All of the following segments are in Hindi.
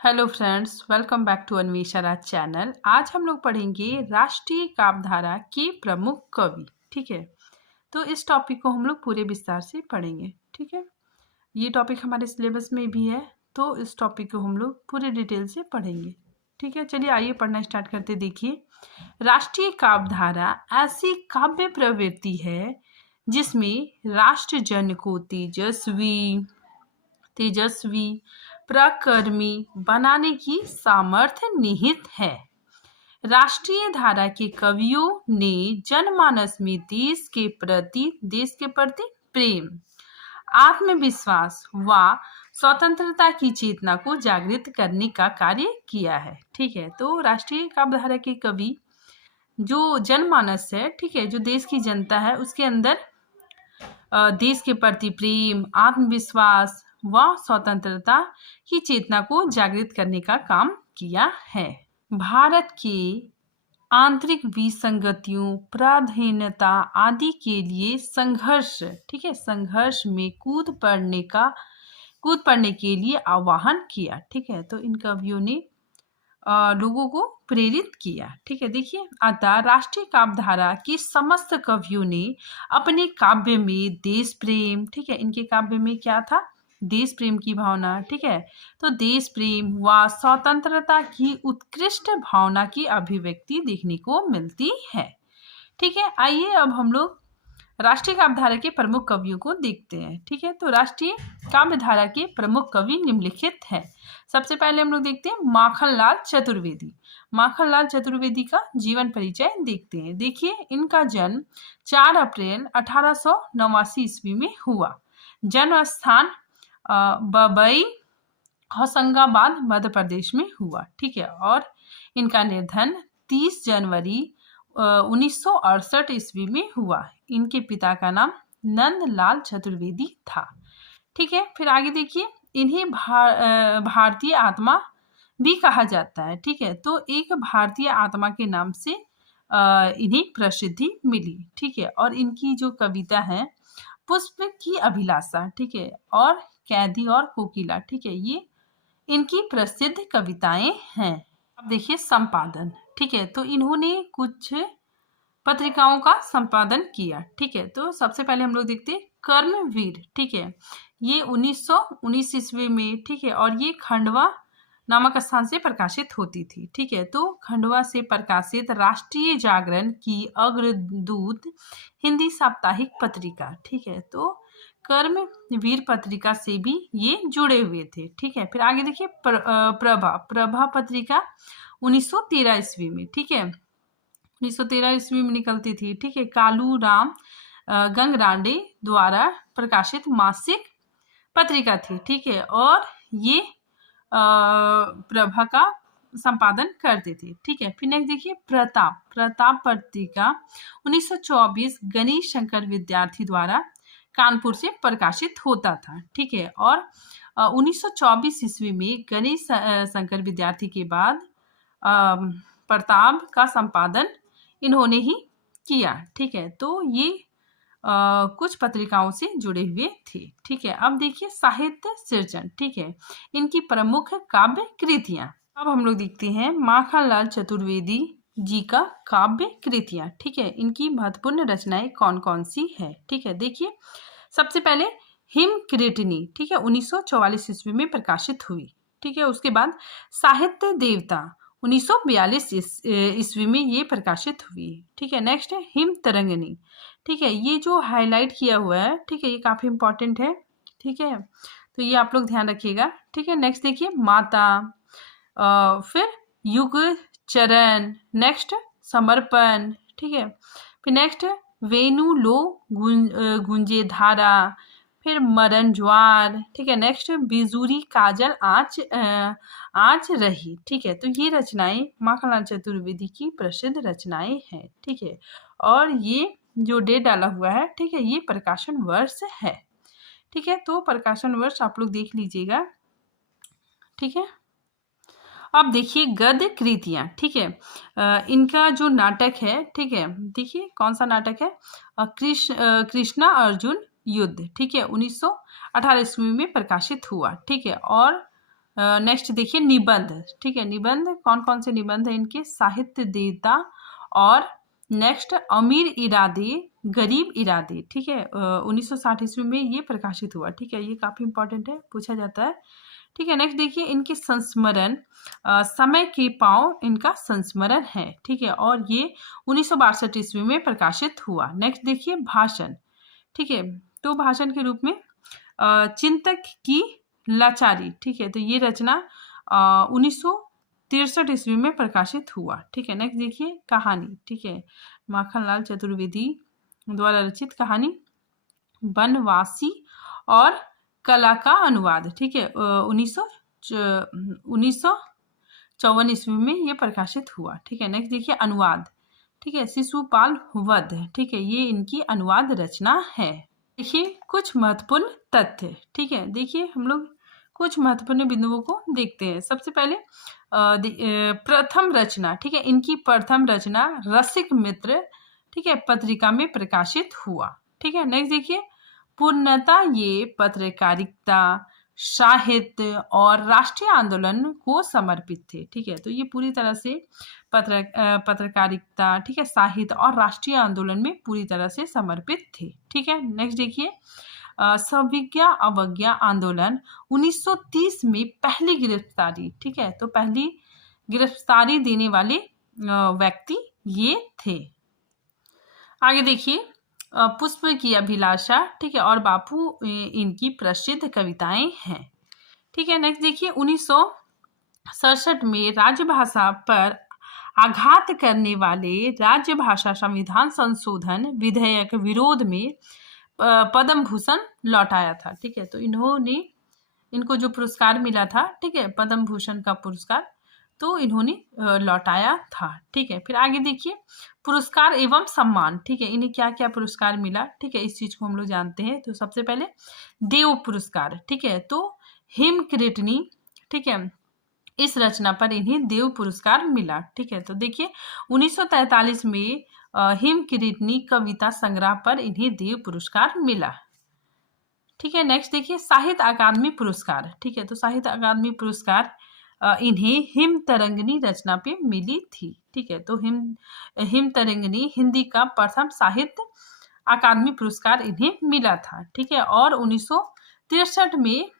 Hello friends, welcome back to Anvesha Raj channel. आज हम लोग पढ़ेंगे राष्ट्रीय काव्यधारा के प्रमुख कवि। ठीक है, तो इस टॉपिक को हम लोग पूरे विस्तार से पढ़ेंगे। ठीक है, ये टॉपिक हमारे सिलेबस में भी है, तो इस टॉपिक को हम लोग पूरे डिटेल से पढ़ेंगे। ठीक है, चलिए आइए पढ़ना स्टार्ट करते। देखिए, राष्ट्रीय काव्यधारा ऐसी काव्य प्रवृत्ति है जिसमें राष्ट्रजन को तेजस्वी प्रकर्मी बनाने की सामर्थ्य निहित है। राष्ट्रीय धारा के कवियों ने जनमानस में देश के प्रति प्रेम, आत्मविश्वास व स्वतंत्रता की चेतना को जागृत करने का कार्य किया है। ठीक है, तो राष्ट्रीय काव्यधारा के कवि जो जनमानस है, ठीक है, जो देश की जनता है, उसके अंदर देश के प्रति प्रेम, आत्मविश्वास व स्वतंत्रता की चेतना को जागृत करने का काम किया है। भारत के आंतरिक विसंगतियों, पराधीनता आदि के लिए संघर्ष, ठीक है, संघर्ष में कूद पड़ने के लिए आह्वान किया। ठीक है, तो इन कवियों ने लोगों को प्रेरित किया। ठीक है, देखिए, अतः राष्ट्रीय काव्यधारा के समस्त कवियों ने अपने काव्य में देश प्रेम, ठीक है, इनके काव्य में क्या था? देश प्रेम की भावना। ठीक है, तो देश प्रेम व स्वतंत्रता की उत्कृष्ट भावना की अभिव्यक्ति देखने को मिलती है। ठीक है, आइए अब हम लोग राष्ट्रीय काव्यधारा के प्रमुख कवियों को देखते हैं। ठीक है, तो राष्ट्रीय काव्यधारा के प्रमुख कवि निम्नलिखित हैं। सबसे पहले हम लोग देखते हैं माखनलाल चतुर्वेदी। माखनलाल चतुर्वेदी का जीवन परिचय देखते हैं। देखिए, इनका जन्म 4 अप्रैल 1889 ईस्वी में हुआ। जन्म स्थान बबई होशंगाबाद मध्य प्रदेश में हुआ। ठीक है, और इनका निधन 30 जनवरी 1968 ईस्वी में हुआ। इनके पिता का नाम नंदलाल चतुर्वेदी था। ठीक है, फिर आगे देखिए, इन्हें भारतीय आत्मा भी कहा जाता है। ठीक है, तो एक भारतीय आत्मा के नाम से इन्हें प्रसिद्धि मिली। ठीक है, और इनकी जो कविता है पुष्प की अभिलाषा, ठीक है, और कैदी और कोकिला, ठीक है, ये इनकी प्रसिद्ध कविताएं हैं। अब देखिए संपादन। ठीक है, तो इन्होंने कुछ पत्रिकाओं का संपादन किया। ठीक है, तो सबसे पहले हम लोग देखते हैं कर्मवीर। ठीक है, ये 1919 ईस्वी में, ठीक है, और ये खंडवा नामक स्थान से प्रकाशित होती थी। ठीक है, तो खंडवा से प्रकाशित राष्ट्रीय जागरण की अग्रदूत हिंदी साप्ताहिक पत्रिका। ठीक है, तो कर्मवीर पत्रिका से भी ये जुड़े हुए थे। ठीक है, फिर आगे देखिए प्रभा पत्रिका 1913 ईस्वी में, ठीक है, 1913 ईस्वी में निकलती थी। ठीक है, कालू राम गंगराडे द्वारा प्रकाशित मासिक पत्रिका थी। ठीक है, और ये प्रभा का संपादन करते थे। ठीक है, फिर नेक्स्ट देखिए प्रताप पत्रिका 1924 गणेश शंकर विद्यार्थी द्वारा कानपुर से प्रकाशित होता था। ठीक है, और 1924 ईस्वी में गणेश शंकर विद्यार्थी के बाद प्रताप का संपादन इन्होंने ही किया। ठीक है, तो ये कुछ पत्रिकाओं से जुड़े हुए थे। ठीक है, अब देखिए साहित्य सृजन। ठीक है, इनकी प्रमुख काव्य कृतियां। अब हम लोग देखते हैं माखनलाल चतुर्वेदी जी का काव्य कृतियां। ठीक है, इनकी महत्वपूर्ण रचनाएं कौन कौन सी है? ठीक है, देखिए, सबसे पहले हिमकृतिनी, ठीक है, 1944 ईस्वी में प्रकाशित हुई। ठीक है, उसके बाद साहित्य देवता 1942 ईस्वी में ये प्रकाशित हुई। ठीक है, नेक्स्ट है हिम तरंगिनी। ठीक है, ये जो हाईलाइट किया हुआ है, ठीक है, ये काफी इंपॉर्टेंट है। ठीक है, तो ये आप लोग ध्यान रखिएगा। ठीक है, नेक्स्ट देखिए माता, फिर युग चरण, नेक्स्ट समर्पण। ठीक है, फिर नेक्स्ट वेणु लो गुंजे धारा, फिर मरण ज्वार। ठीक है, नेक्स्ट बिजुरी काजल आँच रही। ठीक है, तो ये रचनाएं माखनलाल चतुर्वेदी की प्रसिद्ध रचनाएं हैं। ठीक है, और ये जो डेट डाला हुआ है, ठीक है, ये प्रकाशन वर्ष है। ठीक है, तो प्रकाशन वर्ष आप लोग देख लीजिएगा। ठीक है, अब देखिए गद्य कृतियां। ठीक है, इनका जो नाटक है, ठीक है, देखिए कौन सा नाटक है? कृष्णा अर्जुन युद्ध। ठीक है, 1918 ईस्वी में प्रकाशित हुआ। ठीक है, और नेक्स्ट देखिए निबंध, ठीक है। निबंध कौन कौन से निबंध है इनके? साहित्य देवता और नेक्स्ट अमीर इरादे गरीब इरादे, ठीक है। 1960 ईस्वी में ये प्रकाशित हुआ, ठीक है। ये काफी इंपॉर्टेंट है, पूछा जाता है, ठीक है। नेक्स्ट देखिए इनके संस्मरण, समय के पाँव इनका संस्मरण है, ठीक है। और ये 1962 ईस्वी में प्रकाशित हुआ। नेक्स्ट देखिए भाषण, ठीक है। तो भाषण के रूप में चिंतक की लाचारी, ठीक है। तो ये रचना 1963 ईस्वी में प्रकाशित हुआ, ठीक है। नेक्स्ट देखिए कहानी, ठीक है। माखनलाल चतुर्वेदी द्वारा रचित कहानी बनवासी और कला का अनुवाद, ठीक है। 1954 ईस्वी में ये प्रकाशित हुआ, ठीक है। नेक्स्ट देखिए अनुवाद, ठीक है। शिशुपाल वध, ठीक है। ये इनकी अनुवाद रचना है। देखिए कुछ महत्वपूर्ण तथ्य, ठीक है। देखिए हम लोग कुछ महत्वपूर्ण बिंदुओं को देखते हैं। सबसे पहले प्रथम रचना, ठीक है। इनकी प्रथम रचना रसिक मित्र, ठीक है, पत्रिका में प्रकाशित हुआ, ठीक है। नेक्स्ट देखिए पूर्णतः ये पत्रकारिता, साहित्य और राष्ट्रीय आंदोलन को समर्पित थे, ठीक है। तो ये पूरी तरह से पत्रकारिता, ठीक है, साहित्य और राष्ट्रीय आंदोलन में पूरी तरह से समर्पित थे, ठीक है। नेक्स्ट देखिए सविज्ञा अवज्ञा आंदोलन 1930 में पहली गिरफ्तारी, ठीक है। तो पहली गिरफ्तारी देने वाले व्यक्ति ये थे। आगे देखिए पुष्प की अभिलाषा, ठीक है, और बापू इनकी प्रसिद्ध कविताएं हैं, ठीक है। नेक्स्ट देखिए 1967 में राजभाषा पर आघात करने वाले राजभाषा संविधान संशोधन विधेयक विरोध में पद्म भूषण लौटाया था, ठीक है। तो इनको जो पुरस्कार मिला था, ठीक है, पद्म भूषण का पुरस्कार, तो इन्होंने लौटाया था, ठीक है। फिर आगे देखिए पुरस्कार एवं सम्मान, ठीक है। इन्हें क्या क्या पुरस्कार मिला, ठीक है, इस चीज को हम लोग जानते हैं। तो सबसे पहले देव पुरस्कार, ठीक है। तो हिमकृतनी, ठीक है, इस रचना पर इन्हें देव पुरस्कार मिला, ठीक है। तो देखिए 1943 में हिमकृतनी कविता संग्रह पर इन्हें देव पुरस्कार मिला, ठीक है। नेक्स्ट देखिए साहित्य अकादमी पुरस्कार, ठीक है। तो साहित्य अकादमी पुरस्कार इन्हें हिम तरंगिणी रचना पे मिली थी, ठीक है। तो हिम तरंगिणी हिंदी का प्रथम साहित्य अकादमी पुरस्कार इन्हें मिला था, ठीक है। और 1963 में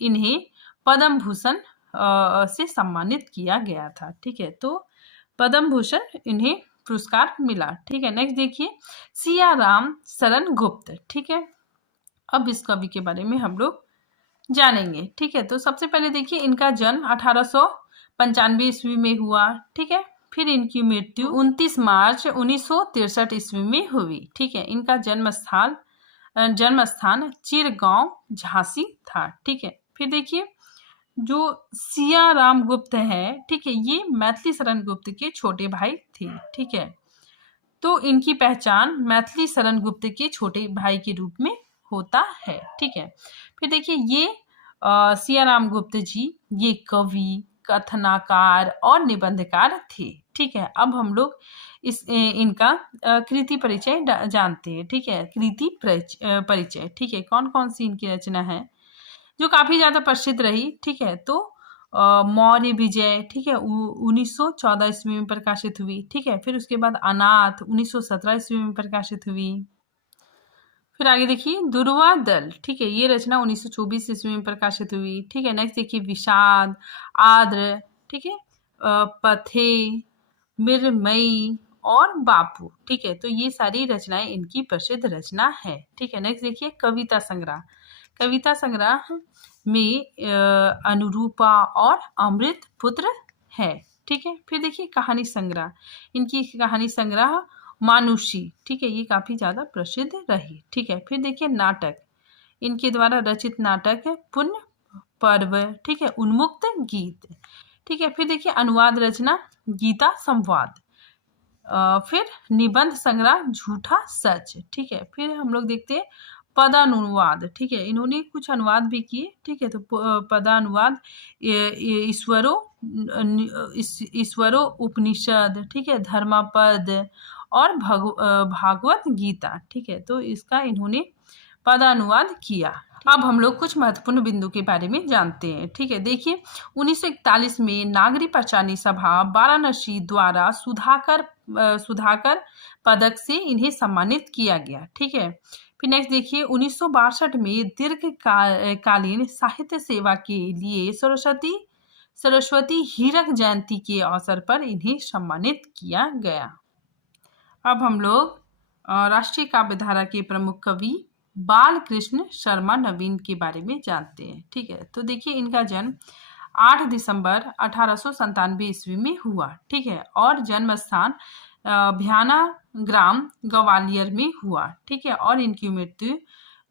इन्हें पद्म भूषण से सम्मानित किया गया था, ठीक है। तो पद्म भूषण इन्हें पुरस्कार मिला, ठीक है। नेक्स्ट देखिए सियाराम शरण गुप्त, ठीक है। अब इस कवि के बारे में हम लोग जानेंगे, ठीक है। तो सबसे पहले देखिए इनका जन्म 1895 ईस्वी में हुआ, ठीक है। फिर इनकी मृत्यु 29 मार्च 1963 ईस्वी में हुई, ठीक है। इनका जन्म स्थान चिरगांव झांसी था, ठीक है। फिर देखिए जो सियाराम गुप्त है, ठीक है, ये मैथिली शरण गुप्त के छोटे भाई थे, ठीक है। तो इनकी पहचान मैथिली शरण गुप्त के छोटे भाई के रूप में होता है, ठीक है। फिर देखिए ये सियाराम गुप्त जी ये कवि, कथनाकार और निबंधकार थे, ठीक है। अब हम लोग इनका कृति परिचय जानते हैं, ठीक है। कृति परिचय, ठीक है। कौन कौन सी इनकी रचना है जो काफी ज्यादा प्रसिद्ध रही, ठीक है। तो मौर्य विजय, ठीक है, 1914 ईस्वी में प्रकाशित हुई, ठीक है। फिर उसके बाद अनाथ 1917 ईस्वी में प्रकाशित हुई। फिर आगे देखिए दुर्वा दल, ठीक है, ये रचना 1924 ईस्वी में प्रकाशित हुई, ठीक है। नेक्स्ट देखिए विषाद, आद्र, ठीक है, पथे, मृन्मयी और बापू, ठीक है। तो ये सारी रचनाएं इनकी प्रसिद्ध रचना है, ठीक है। नेक्स्ट देखिए कविता संग्रह, कविता संग्रह में अनुरूपा और अमृत पुत्र है, ठीक है। फिर देखिए कहानी संग्रह, इनकी कहानी संग्रह मानुषी, ठीक है, ये काफी ज्यादा प्रसिद्ध रही, ठीक है। फिर देखिए नाटक, इनके द्वारा रचित नाटक पुण्य पर्व, ठीक है, उन्मुक्त गीत, ठीक है। फिर देखिए अनुवाद रचना गीता संवाद, फिर निबंध संग्रह झूठा सच, ठीक है। फिर हम लोग देखते हैं पदानुवाद, ठीक है, इन्होंने कुछ अनुवाद भी किए, ठीक है। तो पदानुवाद ईश्वरो उपनिषद, ठीक है, धर्मपद और भागवत गीता, ठीक है। तो इसका इन्होंने पदानुवाद किया, अब हम लोग कुछ महत्वपूर्ण बिंदु के बारे में जानते हैं। ठीक है, देखिए 1941 में नागरी पंचानी सभा वाराणसी द्वारा सुधाकर पदक से इन्हें सम्मानित किया गया। ठीक है, फिर नेक्स्ट देखिए 1962 में कालीन साहित्य सेवा के लिए सरस्वती हीरक जयंती के अवसर पर इन्हें सम्मानित किया गया। अब हम लोग राष्ट्रीय काव्य धारा के प्रमुख कवि बाल कृष्ण शर्मा नवीन के बारे में जानते हैं। ठीक है, तो देखिए इनका जन्म 8 दिसंबर 1897 ईस्वी में हुआ। ठीक है, और जन्म स्थान भ्याना ग्राम ग्वालियर में हुआ। ठीक है, और इनकी मृत्यु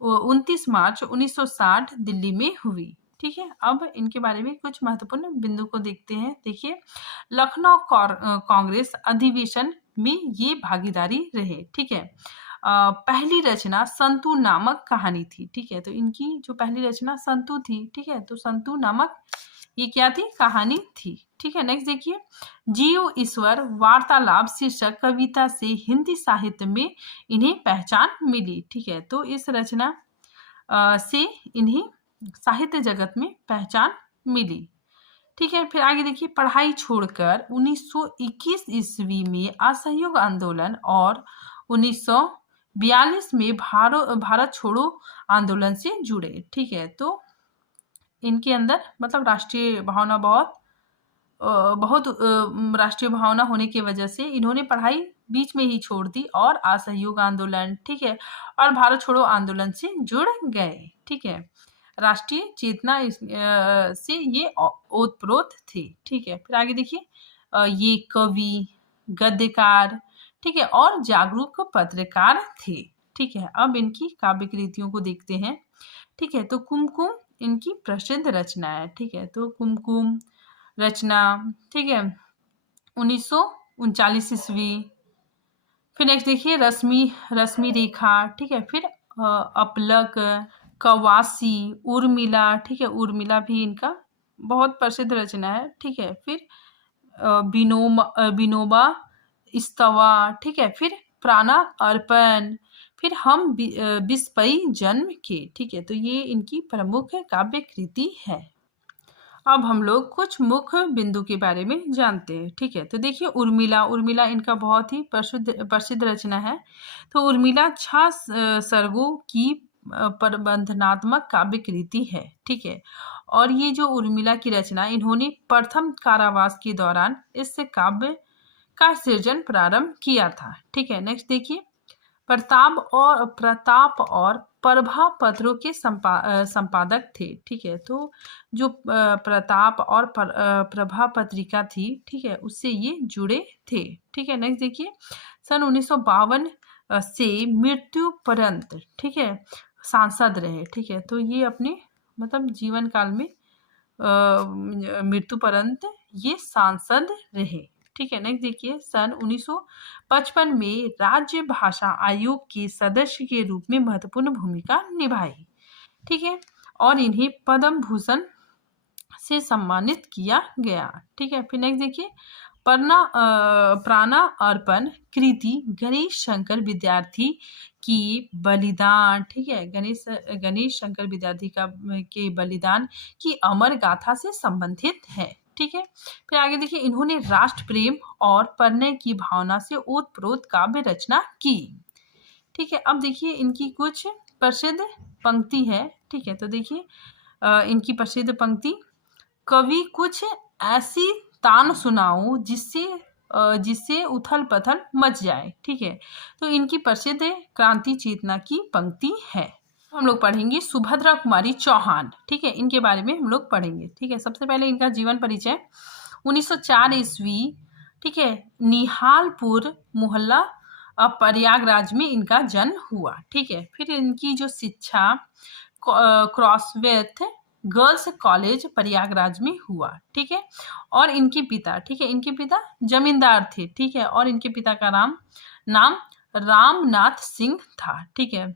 29 मार्च 1960 दिल्ली में हुई। ठीक है, अब इनके बारे में कुछ महत्वपूर्ण बिंदु को देखते हैं। देखिए लखनऊ कांग्रेस अधिवेशन में ये भागीदारी रहे। ठीक है, पहली रचना संतू नामक कहानी थी। ठीक है, तो इनकी जो पहली रचना संतू थी। ठीक है, तो संतू नामक ये क्या थी, कहानी थी। ठीक है, नेक्स्ट देखिए जीव ईश्वर वार्तालाप शीर्षक कविता से हिंदी साहित्य में इन्हें पहचान मिली। ठीक है, तो इस रचना से इन्हें साहित्य जगत में पहचान मिली। ठीक है, फिर आगे देखिए पढ़ाई छोड़कर 1921 ईस्वी में असहयोग आंदोलन और 1942 में भारत छोड़ो आंदोलन से जुड़े। ठीक है, तो इनके अंदर मतलब राष्ट्रीय भावना बहुत राष्ट्रीय भावना होने की वजह से इन्होंने पढ़ाई बीच में ही छोड़ दी और असहयोग आंदोलन, ठीक है, और भारत छोड़ो आंदोलन से जुड़ गए। ठीक है, राष्ट्रीय चेतना से ये ओतप्रोत थे। ठीक है, फिर आगे देखिए ये कवि, गद्यकार, ठीक है, और जागरूक पत्रकार थे। ठीक है, अब इनकी काव्य कृतियों को देखते हैं। ठीक है, तो कुमकुम इनकी प्रसिद्ध रचना है। ठीक है, तो कुमकुम रचना, ठीक है, 1939 ईस्वी। फिर नेक्स्ट देखिए रश्मि रेखा, ठीक है, फिर अपलक, कवासी, उर्मिला, ठीक है, उर्मिला भी इनका बहुत प्रसिद्ध रचना है। ठीक है, फिर विनोबा स्तवा, ठीक है, फिर प्राणा अर्पण, फिर हम बिस्पई जन्म के। ठीक है, तो ये इनकी प्रमुख काव्य कृति है। अब हम लोग कुछ मुख्य बिंदु के बारे में जानते हैं। ठीक है, तो देखिए उर्मिला इनका बहुत ही प्रसिद्ध रचना है। तो उर्मिला 6 सर्गों की प्रबंधनात्मक काव्य कृति है। ठीक है, और ये जो उर्मिला की रचना इन्होंने प्रथम कारावास के दौरान इस काव्य का सृजन प्रारंभ किया था। ठीक है, नेक्स्ट देखिए प्रताप और प्रभा पत्रों के संपादक थे। ठीक है, तो जो प्रताप और प्रभा पत्रिका थी, ठीक है, उससे ये जुड़े थे। ठीक है, नेक्स्ट देखिए सन 1952 से मृत्यु पर्यंत, ठीक है, सांसद रहे। ठीक है, तो ये अपने मतलब जीवन काल में मृत्यु पर्यंत ये सांसद रहे। ठीक है, नेक्स्ट देखिए सन 1955 में राज्य भाषा आयोग के सदस्य के रूप में महत्वपूर्ण भूमिका निभाई। ठीक है, और इन्हें पद्म भूषण से सम्मानित किया गया। ठीक है, फिर नेक्स्ट देखिए प्राणा अर्पण कृति गणेश शंकर विद्यार्थी की बलिदान, ठीक है, गणेश शंकर विद्यार्थी के बलिदान की अमर गाथा से संबंधित है। ठीक है, फिर आगे देखिए इन्होंने राष्ट्र प्रेम और प्रणय की भावना से ओतप्रोत काव्य रचना की। ठीक है, अब देखिए इनकी कुछ प्रसिद्ध पंक्ति है। ठीक है, तो देखिए इनकी प्रसिद्ध पंक्ति, कवि कुछ ऐसी तान सुनाओ जिससे उथल पथल मच जाए। ठीक है, तो इनकी प्रसिद्ध क्रांति चेतना की पंक्ति है। हम लोग पढ़ेंगे सुभद्रा कुमारी चौहान। ठीक है, इनके बारे में हम लोग पढ़ेंगे। ठीक है, सबसे पहले इनका जीवन परिचय 1904 ईस्वी, ठीक है, निहालपुर मोहल्ला प्रयागराज में इनका जन्म हुआ। ठीक है, फिर इनकी जो शिक्षा क्रॉसवेथ गर्ल्स कॉलेज प्रयागराज में हुआ। ठीक है, और इनके पिता, ठीक है, इनके पिता जमींदार थे। ठीक है, और इनके पिता का नाम रामनाथ सिंह था। ठीक है,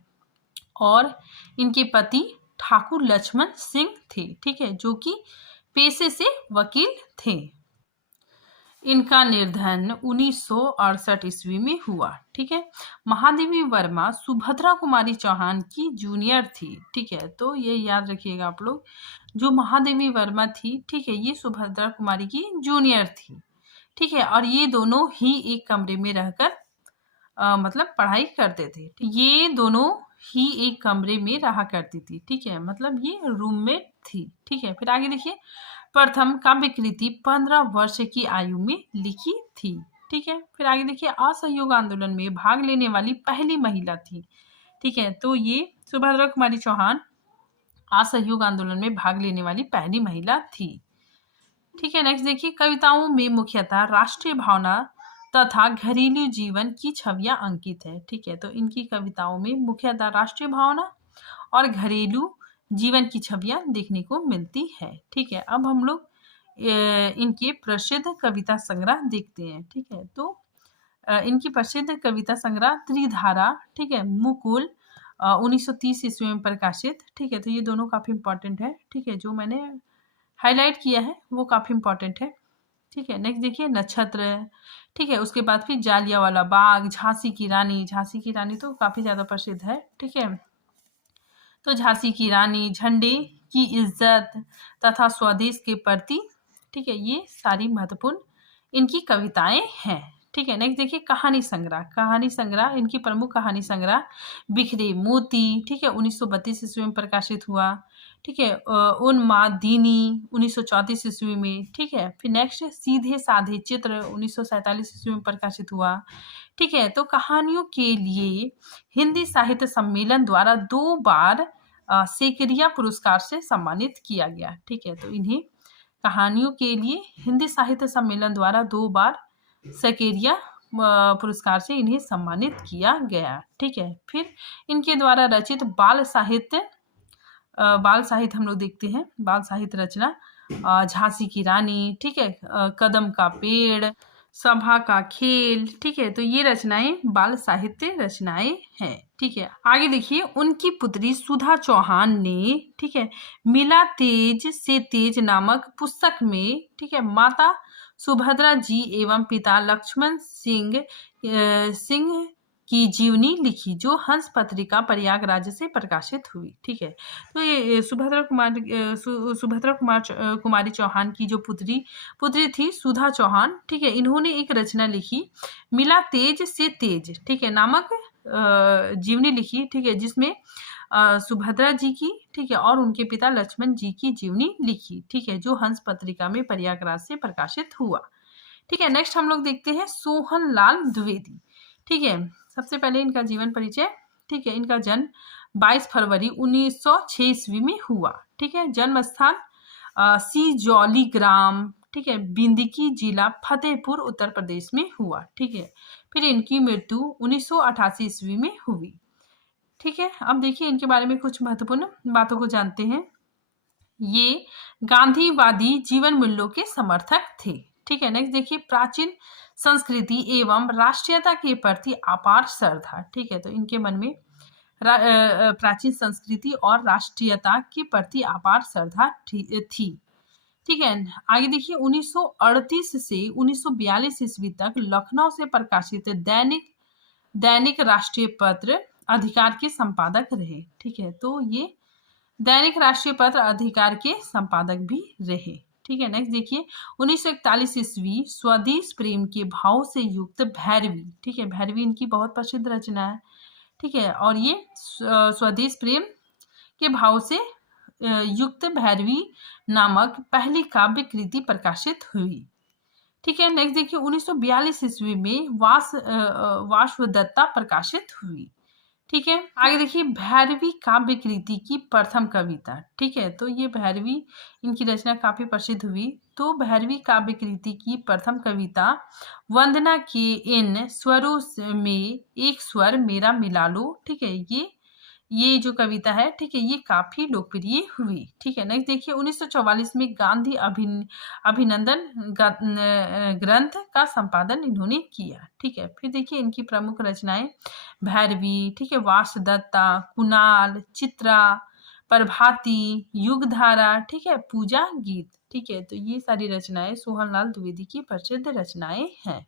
और इनके पति ठाकुर लक्ष्मण सिंह थे। ठीक है, जो कि पेशे से वकील थे। इनका निर्धन 1968 ईस्वी में हुआ। ठीक है। महादेवी वर्मा सुभद्रा कुमारी चौहान की जूनियर थी। ठीक है, तो ये याद रखिएगा आप लोग, जो महादेवी वर्मा थी, ठीक है, ये सुभद्रा कुमारी की जूनियर थी। ठीक है, और ये दोनों ही एक कमरे में रहकर मतलब पढ़ाई करते थे। ये दोनों ही एक कमरे में रहा करती थी। ठीक है, मतलब ये रूममेट थी। ठीक है, फिर आगे देखिए, प्रथम काव्य कृति 15 वर्ष की आयु में लिखी थी। ठीक है, फिर आगे देखिए, असहयोग आंदोलन में भाग लेने वाली पहली महिला थी। ठीक है, तो ये सुभद्रा कुमारी चौहान असहयोग आंदोलन में भाग लेने वाली पहली महिला थी। ठीक है, नेक्स्ट देखिए, कविताओं में मुख्यतः राष्ट्रीय भावना तथा घरेलू जीवन की छवियां अंकित है। ठीक है, तो इनकी कविताओं में मुख्यतः राष्ट्रीय भावना और घरेलू जीवन की छवियां देखने को मिलती है। ठीक है, अब हम लोग इनके प्रसिद्ध कविता संग्रह देखते हैं। ठीक है, तो इनकी प्रसिद्ध कविता संग्रह त्रिधारा, ठीक है, मुकुल 1930 ईस्वी में प्रकाशित। ठीक है, तो ये दोनों काफी इंपॉर्टेंट है। ठीक है, जो मैंने हाईलाइट किया है वो काफी इंपॉर्टेंट है। ठीक है, नेक्स्ट देखिए, नक्षत्र। ठीक है, उसके बाद फिर जालियांवाला बाग, झांसी की रानी। झांसी की रानी तो काफी ज्यादा प्रसिद्ध है। ठीक है, तो झांसी की रानी, झंडे की इज्जत तथा स्वदेश के प्रति, ठीक है, ये सारी महत्वपूर्ण इनकी कविताएं हैं। ठीक है, नेक्स्ट देखिए, कहानी संग्रह। कहानी संग्रह, इनकी प्रमुख कहानी संग्रह बिखरे मोती, ठीक है, 1932 ईस्वी में प्रकाशित हुआ। ठीक है, उन्मादिनी 1934 ईस्वी में। ठीक है, फिर नेक्स्ट, सीधे साधे चित्र 1947 ईस्वी में प्रकाशित हुआ। ठीक है, तो कहानियों के लिए हिंदी साहित्य सम्मेलन द्वारा 2 बार सेकरिया पुरस्कार से सम्मानित किया गया। ठीक है, तो इन्हें कहानियों के लिए हिंदी साहित्य सम्मेलन द्वारा 2 बार सेकरिया पुरस्कार से इन्हें सम्मानित किया गया। ठीक है, फिर इनके द्वारा रचित बाल साहित्य हम लोग देखते हैं। बाल साहित्य रचना झांसी की रानी, ठीक है, कदम का पेड़, सभा का खेल। ठीक है, तो ये रचनाएं बाल साहित्य रचनाएं हैं। ठीक है, आगे देखिए, उनकी पुत्री सुधा चौहान ने, ठीक है, मिला तेज से तेज नामक पुस्तक में, ठीक है, माता सुभद्रा जी एवं पिता लक्ष्मण सिंह की जीवनी लिखी, जो हंस पत्रिका प्रयागराज से प्रकाशित हुई। ठीक है, तो ये सुभद्रा कुमारी चौहान की जो पुत्री थी सुधा चौहान, ठीक है, इन्होंने एक रचना लिखी, मिला तेज से तेज, ठीक है, नामक जीवनी लिखी। ठीक है, जिसमें सुभद्रा जी की, ठीक है, और उनके पिता लक्ष्मण जी की जीवनी लिखी। ठीक है, जो हंस पत्रिका में प्रयागराज से प्रकाशित हुआ। ठीक है, नेक्स्ट हम लोग देखते हैं सोहन लाल द्विवेदी। ठीक है, सबसे पहले इनका जीवन परिचय। ठीक है, इनका जन्म 22 फरवरी 1906 ईस्वी में हुआ। ठीक है, जन्म स्थान सिजौली ग्राम, ठीक है, बिंदकी जिला फतेहपुर उत्तर प्रदेश में हुआ। ठीक है, फिर इनकी मृत्यु 1988 ईस्वी में हुई। ठीक है, अब देखिए इनके बारे में कुछ महत्वपूर्ण बातों को जानते हैं। ये गांधीवादी जीवन मूल्यों के समर्थक थे। ठीक है, नेक्स्ट देखिए, प्राचीन संस्कृति एवं राष्ट्रीयता के प्रति अपार श्रद्धा। ठीक है, तो इनके मन में प्राचीन संस्कृति और राष्ट्रीयता के प्रति अपार श्रद्धा थी। ठीक है, आगे देखिए, 1938 से 1942 ईस्वी तक लखनऊ से प्रकाशित दैनिक राष्ट्रीय पत्र अधिकार के संपादक रहे। ठीक है, तो ये दैनिक राष्ट्रीय पत्र अधिकार के संपादक भी रहे। ठीक है, नेक्स्ट देखिए, 1941 ईस्वी स्वदेश प्रेम के भाव से युक्त भैरवी। ठीक है, भैरवी इनकी बहुत प्रसिद्ध रचना है। ठीक है, और ये स्वदेश प्रेम के भाव से युक्त भैरवी नामक पहली काव्य कृति प्रकाशित हुई। ठीक है, नेक्स्ट देखिए, 1942 ईस्वी में वाष्वदत्ता प्रकाशित हुई। ठीक है, आगे देखिए, भैरवी काव्य कृति की प्रथम कविता। ठीक है, तो ये भैरवी इनकी रचना काफी प्रसिद्ध हुई। तो भैरवी काव्य कृति की प्रथम कविता वंदना के इन स्वरों में एक स्वर मेरा मिला लो। ठीक है, ये जो कविता है, ठीक है, ये काफी लोकप्रिय हुई। ठीक है, नेक्स्ट देखिए, 1944 में गांधी अभिनंदन ग्रंथ का संपादन इन्होंने किया। ठीक है, फिर देखिए इनकी प्रमुख रचनाएं भैरवी, ठीक है, वासदत्ता, कुणाल, चित्रा, प्रभाती, युगधारा, ठीक है, पूजा गीत, ठीक है। तो ये सारी रचनाएं सोहनलाल द्विवेदी की प्रसिद्ध रचनाएं हैं।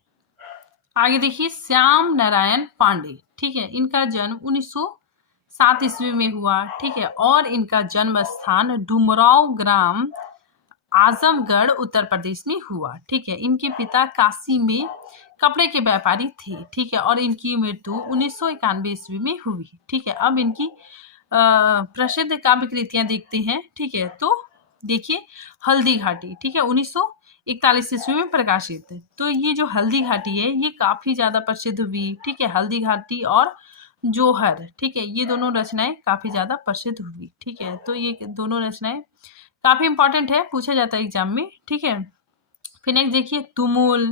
आगे देखिए श्याम नारायण पांडे, ठीक है, इनका जन्म 1907 ईस्वी में हुआ, ठीक है, और इनका जन्म स्थान डुमराव ग्राम आजमगढ़ उत्तर प्रदेश में हुआ, ठीक है। इनके पिता काशी में कपड़े के व्यापारी थे, ठीक है, और इनकी मृत्यु 1991 ईस्वी में हुई, ठीक है। अब इनकी प्रसिद्ध काव्य कृतियां देखते हैं, ठीक है। तो देखिए हल्दी घाटी, ठीक है, 1941 ईस्वी में प्रकाशित। तो ये जो हल्दी घाटी है ये काफी ज्यादा प्रसिद्ध हुई, ठीक है। हल्दी घाटी और जोहर, ठीक है, ये दोनों रचनाएं काफी ज्यादा प्रसिद्ध हुई, ठीक है। तो ये दोनों रचनाएं काफी इंपॉर्टेंट है, पूछा जाता है एग्जाम में, ठीक है। फिर नेक्स्ट देखिए तुमुल,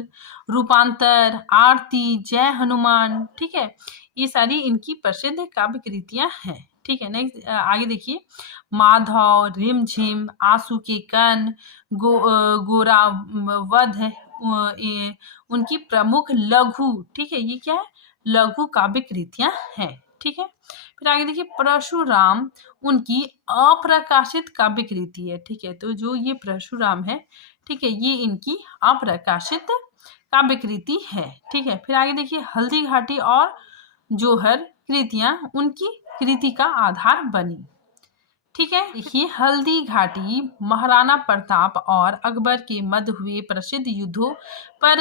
रूपांतर, आरती, जय हनुमान, ठीक है, ये सारी इनकी प्रसिद्ध काव्य कृतियां हैं, ठीक है। नेक्स्ट आगे देखिए माधव, रिमझिम, आंसू के कण, गोरा वध, उनकी प्रमुख लघु, ठीक है, ये क्या है, लघु काव्य कृतियां हैं, ठीक है। फिर आगे देखिए परशुराम, उनकी अप्रकाशित काव्य कृति है, ठीक है। तो जो ये परशुराम है, ठीक है, ये इनकी अप्रकाशित काव्य कृति है, ठीक है। फिर आगे देखिए हल्दी घाटी और जोहर कृतियां उनकी कृति का आधार बनी, ठीक है। देखिए हल्दी घाटी महाराणा प्रताप और अकबर के मध्य हुए प्रसिद्ध युद्धों पर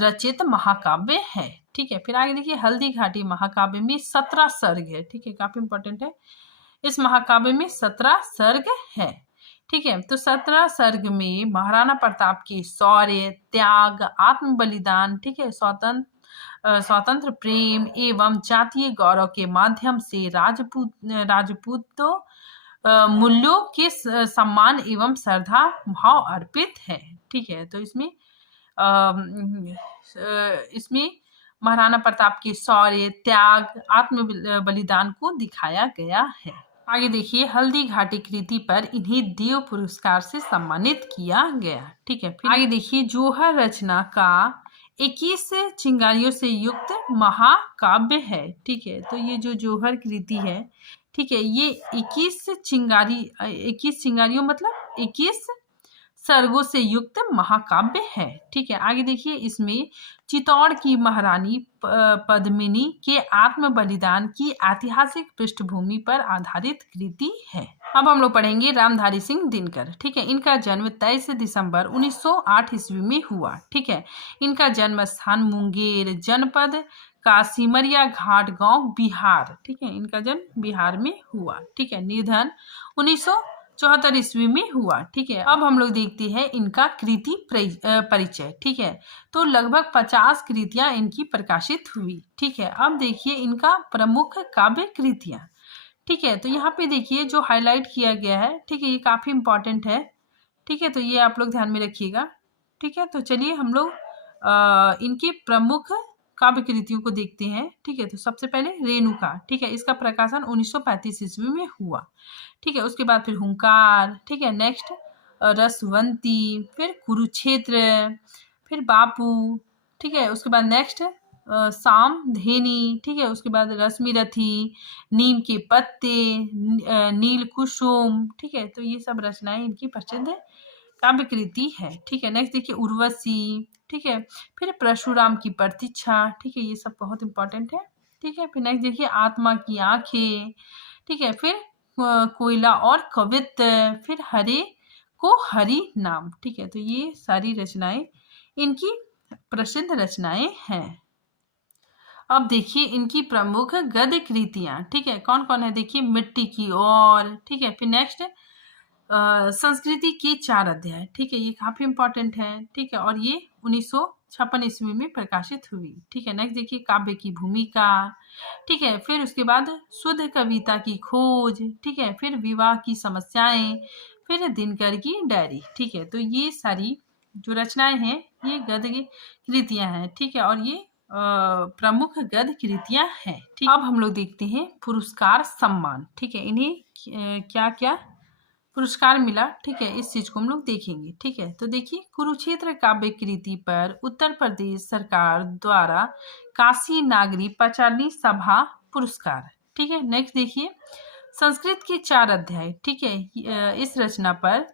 रचित महाकाव्य है, ठीक है। फिर आगे देखिए हल्दी घाटी महाकाव्य में 17 सर्ग है, ठीक है, काफी इंपॉर्टेंट है। इस महाकाव्य में 17 सर्ग है, ठीक है। तो 17 सर्ग में महाराणा प्रताप के शौर्य, त्याग, आत्म बलिदान, ठीक है, स्वतंत्र प्रेम एवं जातीय गौरव के माध्यम से राजपूतों मूल्यों के सम्मान एवं श्रद्धा भाव अर्पित है, ठीक है। तो इसमें महाराणा प्रताप के शौर्य, त्याग, आत्म बलिदान को दिखाया गया है। आगे देखिए हल्दी घाटी कृति पर इन्हें देव पुरस्कार से सम्मानित किया गया, ठीक है। फिर आगे देखिए जोहर रचना का 21 चिंगारियों से युक्त महाकाव्य है, ठीक है। तो ये जो जोहर कृति है, ठीक है, ये 21 चिंगारियों मतलब 21 सर्गों से युक्त महाकाव्य है, ठीक है। आगे देखिए इसमें चित्तौड़ की महारानी पद्मिनी के आत्म बलिदान की ऐतिहासिक पृष्ठभूमि पर आधारित कृति है। अब हम लोग पढ़ेंगे रामधारी सिंह दिनकर, ठीक है। इनका जन्म 23 दिसंबर 1908 ईस्वी में हुआ, ठीक है। इनका जन्म स्थान मुंगेर जनपद का सिमरिया घाट गांव बिहार, ठीक है, इनका जन्म बिहार में हुआ, ठीक है। निधन 1974 ईस्वी में हुआ, ठीक है। अब हम लोग देखते हैं इनका कृति परिचय, ठीक है। तो लगभग 50 कृतियां इनकी प्रकाशित हुई, ठीक है। अब देखिए इनका प्रमुख काव्य कृतियां, ठीक है। तो यहाँ पे देखिए जो हाईलाइट किया गया है, ठीक है, ये काफी इंपॉर्टेंट है, ठीक है। तो ये आप लोग ध्यान में रखिएगा, ठीक है। तो चलिए हम लोग इनके प्रमुख काव्य कृतियों को देखते हैं, ठीक है। तो सबसे पहले रेणुका, ठीक है, इसका प्रकाशन 1935 ईस्वी में हुआ, ठीक है। उसके बाद फिर हुंकार, ठीक है। नेक्स्ट रसवंती, फिर कुरुक्षेत्र, फिर बापू, ठीक है। उसके बाद नेक्स्ट सामधेनी, ठीक है। उसके बाद रश्मि रथी, नीम के पत्ते, नील कुसुम, ठीक है। तो ये सब रचनाएं इनकी प्रसिद्ध काव्य कृति है, ठीक है। नेक्स्ट देखिए उर्वशी, ठीक है। फिर परशुराम की प्रतीक्षा, ठीक है, ये सब बहुत इंपॉर्टेंट है, ठीक है। फिर नेक्स्ट देखिए आत्मा की आंखें, ठीक है। फिर कोयला और कवित्व, फिर हरे को हरि नाम, ठीक है। तो ये सारी रचनाएं इनकी प्रसिद्ध रचनाएं हैं। अब देखिए इनकी प्रमुख गद्य कृतियां, ठीक है, कौन कौन है, देखिए मिट्टी की ओर, ठीक है। फिर नेक्स्ट संस्कृति के 4 अध्याय, ठीक है, ये काफी इंपॉर्टेंट है, ठीक है। और ये 1956 ईस्वी में प्रकाशित हुई, ठीक है। नेक्स्ट देखिए काव्य की भूमिका, ठीक है। फिर उसके बाद शुद्ध कविता की खोज, ठीक है। फिर विवाह की समस्याएं, फिर दिनकर की डायरी, ठीक है। तो ये सारी जो रचनाएं हैं ये गद्य कृतियां हैं, ठीक है। और ये प्रमुख गद्य कृतियां हैं, ठीक। अब हम लोग देखते हैं पुरस्कार सम्मान, ठीक है, इन्हें क्या क्या पुरस्कार मिला, ठीक है, इस चीज को हम लोग देखेंगे, ठीक है। तो देखिए कुरुक्षेत्र काव्य कृति पर उत्तर प्रदेश सरकार द्वारा काशी नागरी पांचाली सभा पुरस्कार, ठीक है। नेक्स्ट देखिए संस्कृत के 4 अध्याय, ठीक है। इस रचना पर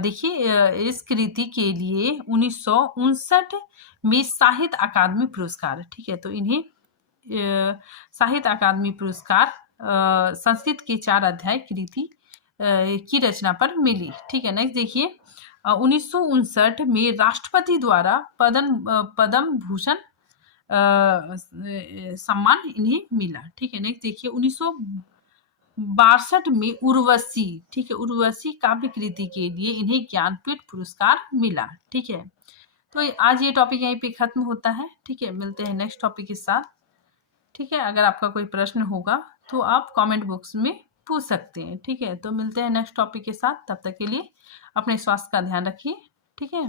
देखिए इस कृति के लिए 1959 में साहित्य अकादमी पुरस्कार, ठीक है। तो इन्हें साहित्य अकादमी पुरस्कार संस्कृत के 4 अध्याय कृति की रचना पर मिली, ठीक है। नेक्स्ट देखिए 1959 में राष्ट्रपति द्वारा पद्म भूषण सम्मान इन्हें मिला, ठीक है। नेक्स्ट देखिए 1962 में उर्वशी, ठीक है, उर्वशी काव्य कृति के लिए इन्हें ज्ञानपीठ पुरस्कार मिला, ठीक है। तो आज ये टॉपिक यहीं पे खत्म होता है, ठीक है। मिलते हैं नेक्स्ट टॉपिक के साथ, ठीक है। अगर आपका कोई प्रश्न होगा तो आप कमेंट बॉक्स में पूछ सकते हैं, ठीक है। तो मिलते हैं नेक्स्ट टॉपिक के साथ, तब तक के लिए अपने स्वास्थ्य का ध्यान रखिए, ठीक है।